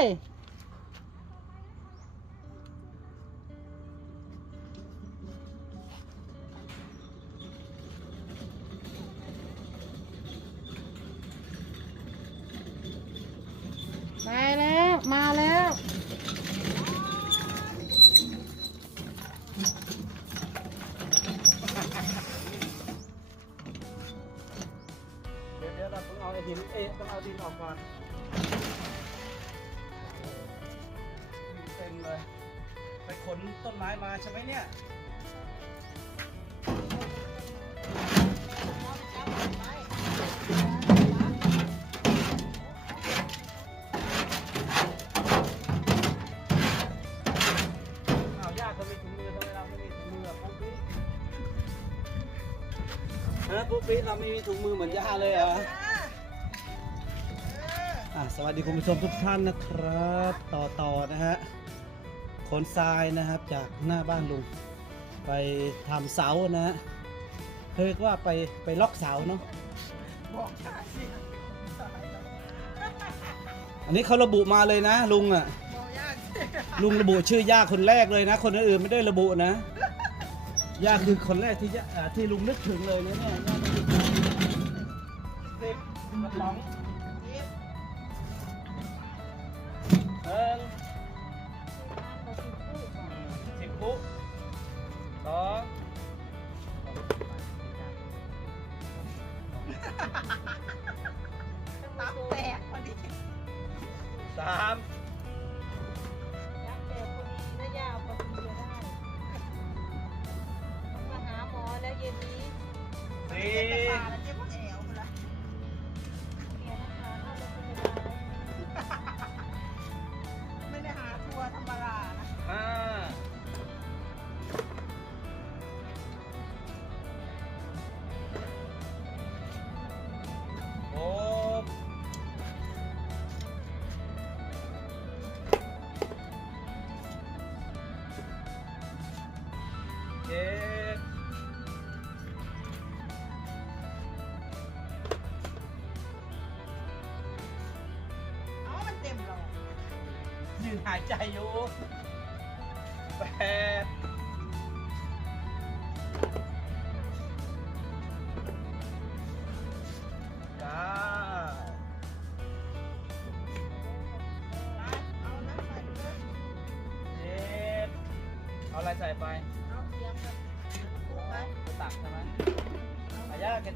ไปแล้ว มาแล้ว เดี๋ยวเดี๋ยวเราต้องเอาไอ้ดินเอ๊ะต้องเอาดินออกก่อน นต้นไม้มาใช่ไหมเนี่ยอ้าวยากก็มีถุงมือทำไมเราไม่มีถุงมืออะปุ๊บปิ๊ฮะปุ๊บปิ๊เราไม่มีถุงมือเหมือนย่าเลยเหรอ อะสวัสดีคุณผู้ชมทุกท่านนะครับ ต่อต่อนะฮะ ขนทรายนะครับจากหน้าบ้านลุง ไปทำเสานะฮะเรียกว่าไปไปล็อกเสาเนาะอันนี้เขาระบุมาเลยนะ ลุงอะลุงระบุชื่อย่าคนแรกเลยนะ คนอื่นไม่ได้ระบุนะย่าคือคนแรกที่ย่าอ่าที่ลุงนึกถึงเลยนะเนี่ยย่าไม่ได้สิบกระป๋อง เอิงสิบปุ๊สองสาม เจ็ดเอามันเต็มหรอยืนหายใจอยู่แปดเก้าเอาน้ำใส่ไปเลยเจ็ดเอาอะไรใส่ไป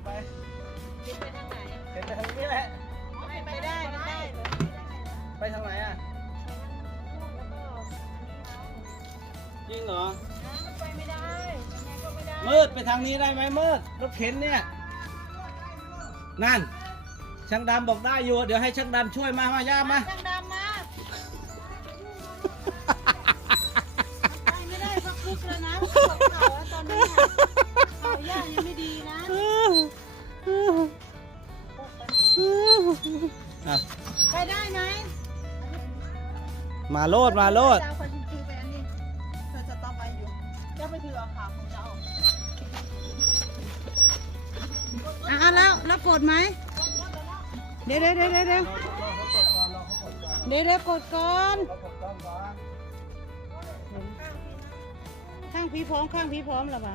อาย่าเก็บไปเย็นไปทางไหนเก็บไปทางนี้แหละ ไม่ไปได้ไม่ได้เลยไปทางไหนอะแล้วก็จริงเหรอมันไปไม่ได้ยังไงก็ไม่ได้มืดไปทางนี้ได้ไหมมืดรถเข็นเนี่ย นั่นช่างดำบอกได้อยู่ เดี๋ยวให้ช่างดำช่วยมา มาย่ามาช่าง มาโลดมาโลดเจ้าคนจริงๆไปอันนี้เธอจะต้องไปอยู่เจ้าไปถือเอาขาของเจ้าอะแล้วแล้วกดไหมเดี๋ยวเดี๋ยวเดี๋ยวเดี๋ยวเดี๋ยวเดี๋ยวเดี๋ยวกดก่อนข้างผีพร้อมข้างผีพร้อมแล้วป่ะ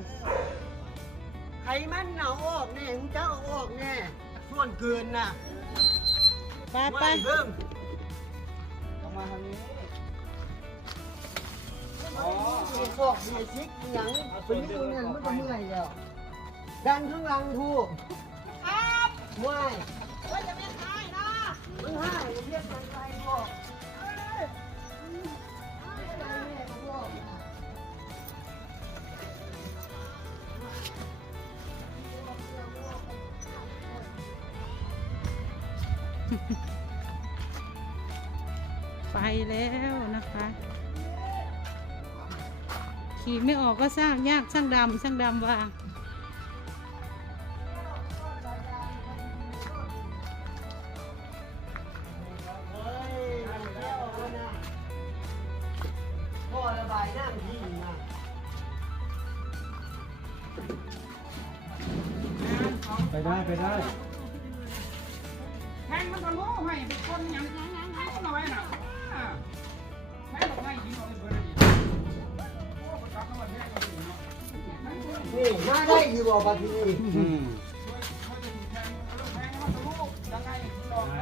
ไขมันเหนาออกแน่มึงจะเอาออกแน่ส่วนเกินน่ะไปไปไม่เพิ่มต้อง มาทางนี้อ๋อเสียพอกเสียซิกหยังเป็นนี่ตัวนั้นมันก็เมื่อยแล้วดันข้างหลังทูครับไม่ว่าจะไม่ทายนะมันห้ายเรียกมันไปบอกไปแล้วนะคะ ขี่ไม่ออกก็สร้างยากสร้างดำสร้างดำว่าเฮ้ยมันเที่ยวแล้วนะพ่อระบายน้ำที่นะไปได้ไปได้แทงมันก็รู้ให้เป็นคนยังยังยังยังเอาไว้น่ะ อ่าบ่บัดนี้อืมได้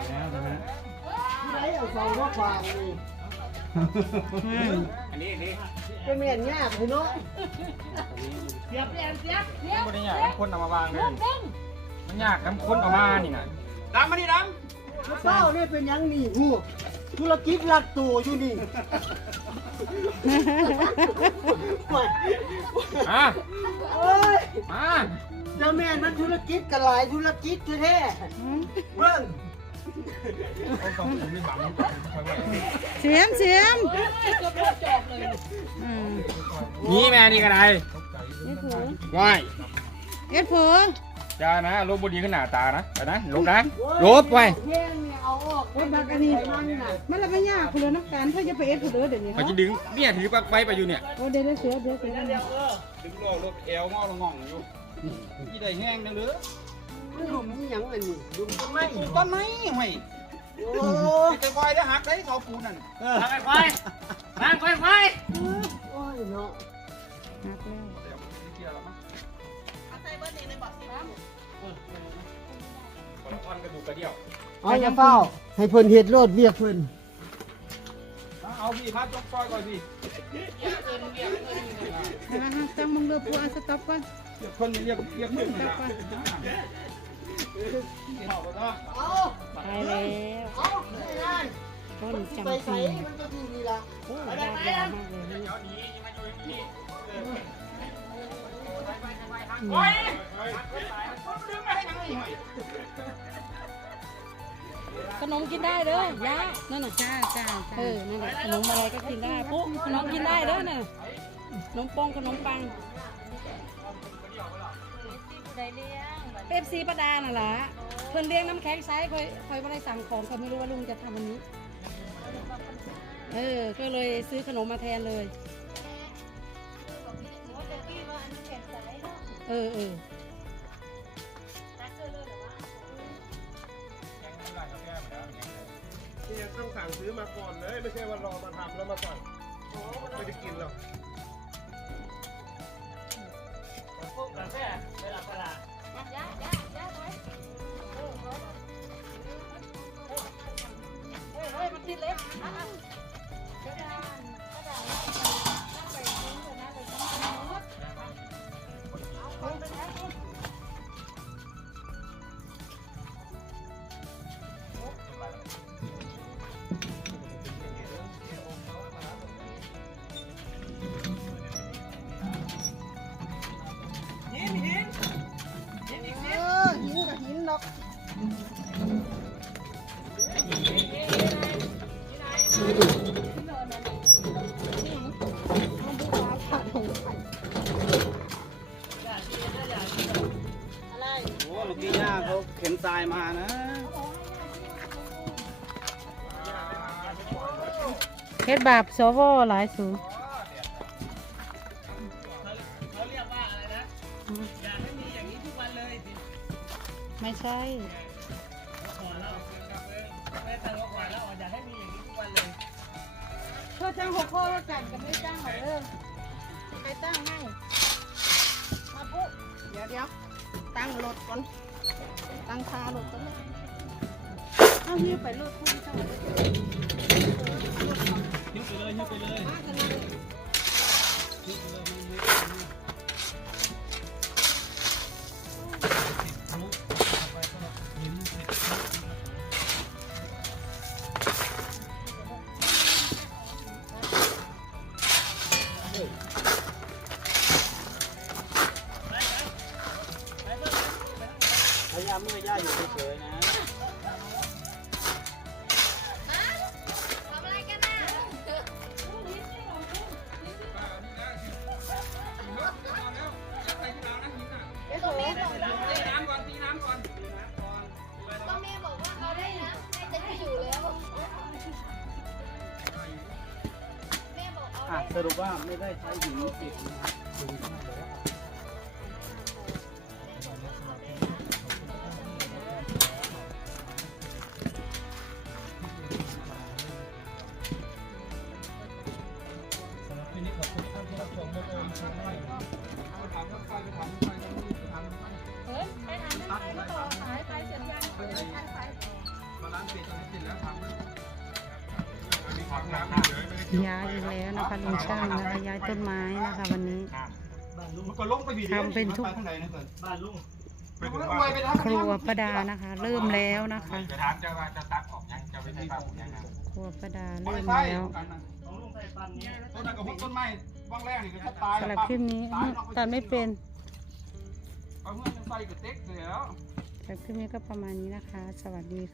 แล้วนะฮะที่ไหนเอาซองมาฝากนี่อันนี้อันนี้เป็นแม่นยากเลยเนาะมันไม่ได้ยากน้ำข้นเอามาวางเลยมันยากน้ำข้นเอามานี่นะดำมาดิดำเศร้าเนี่ยเป็นยังนี่ฮู้ธุรกิจหลักตัวอยู่นี่ ม่ำอะโอ้ยมาเจ้าแม่นมันธุรกิจกันหลายธุรกิจแท้ๆเบิ่งเอากองผมไม่บังค่อยไว้เสียมเสียมอืมนี่แม่นี่ก็ได้นี่เผือว้ายเอ็ดเผื ออย่านะลบบดีขึ้นหน้าตานะไปนะลบนะลบไว้แห้งเนี่ยเอาออกโอ้ยบักอันนี้มันละไม่ยากคุณเลยน้ำการเพื่อจะไปเอ็ดเผือเดี๋ยวนี้มันจะดึงเนี่ยถือปลั๊กไฟไปอยู่เนี่ยโอ้เดี๋ยวเดี๋ยวเสือเดี๋ยวเสือดึงโลรถเอวงอลงงอยู่ยี่ได้แห้งนะหรือมันหลุมนี่หยังเลยนี่หลุมต้นไม้ต้นไม้ห่วยโอ้จะไฟได้หักได้เสาปูนนั่นทางไฟทางไฟไฟโอ้ยเนาะหักแล้ว กระดูกกระเดี่ยว เอาอย่าเฝ้า ให้เพิ่นเฮ็ดโลดเวียกเพิ่นเอาพี่มาจกซอยก่อนพี่นะฮะตั้งมึงเลือกผู้อาสต็อปก่อนเรียกคนเรียกเรียกมึงสต็อปก่อนเอาไปแล้วเอาไม่ได้ต้นสิจำไปใส่ปีมันก็ดีนี่ล่ะโอ้ยยากยาวมากเลยนี่โอ้ย ขนมกินได้เด้อย่านั่นน่ะจ้าจ้าเออนั่นแหละขนมอะไรก็กินได้ปุ๊ขนมกินได้เด้อน่ะขนมปองขนมปังเอฟซีประดาน่ะล่ะเพิ่นเลี้ยงน้ำแข็งใช้คอยคอยม่ได้สั่งของก็ไม่รู้ว่าลุงจะทำวันนี้ เออ ก็เลยซื้อขนมมาแทนเลย เออเออ ต้องสั่งซื้อมาก่อนเลย ไม่ใช่ว่ารอมาทำแล้วมาใส่ไม่ได้กินหรอกพวกกาแฟไปหลับตลาดย่าย่าย่าไว้เฮ้ยเฮ้ยมันติดเล็บ โอ้เมื่อกี้ย่าเขาเข็นทรายมานะเฮ็ดบาปสวหลายสูงไม่ใช่เธอจ้างหัวข้อแล้วกันก็ไม่จ้างหรอกเออใครตั้งให้มาปุ๊บเดี๋ยวเดี๋ยว ตั้งรถก่อน ตั้งคารถก่อนเลยเอาหิ้วไปรถคุณจังหวะหิ้วไปเลยหิ้วไปเลยมาขนาดนี้พยายามไม่ให้ย่าอยู่เฉยๆนะตีน้ำก่อนตีน้ำก่อนก็แม่บอกว่าเอาได้นะแม่จะไม่อยู่แล้ว แม่บอกเอาอะสรุปว่าไม่ได้ใช้หินปิดนะถาม เฮ้ย้ไปก็ายไปเสร็ไปทางสาย้ายอีกแล้วนะคะลุงช่างนะคะย้ายต้นไม้นะคะวันนี้ทำเป็นทุกครัวประดานะคะ เริ่มแล้วนะคะครัวประดาเริ่มแล้วต้นไม้ ว่างแรกนี่ก็จะตายสำหรับคลิปนี้ตัดไม่เป็นเอาเงินใส่กับเต็กเสียแล้วสำหรับคลิปนี้ก็ประมาณนี้นะคะ สวัสดีค่ะ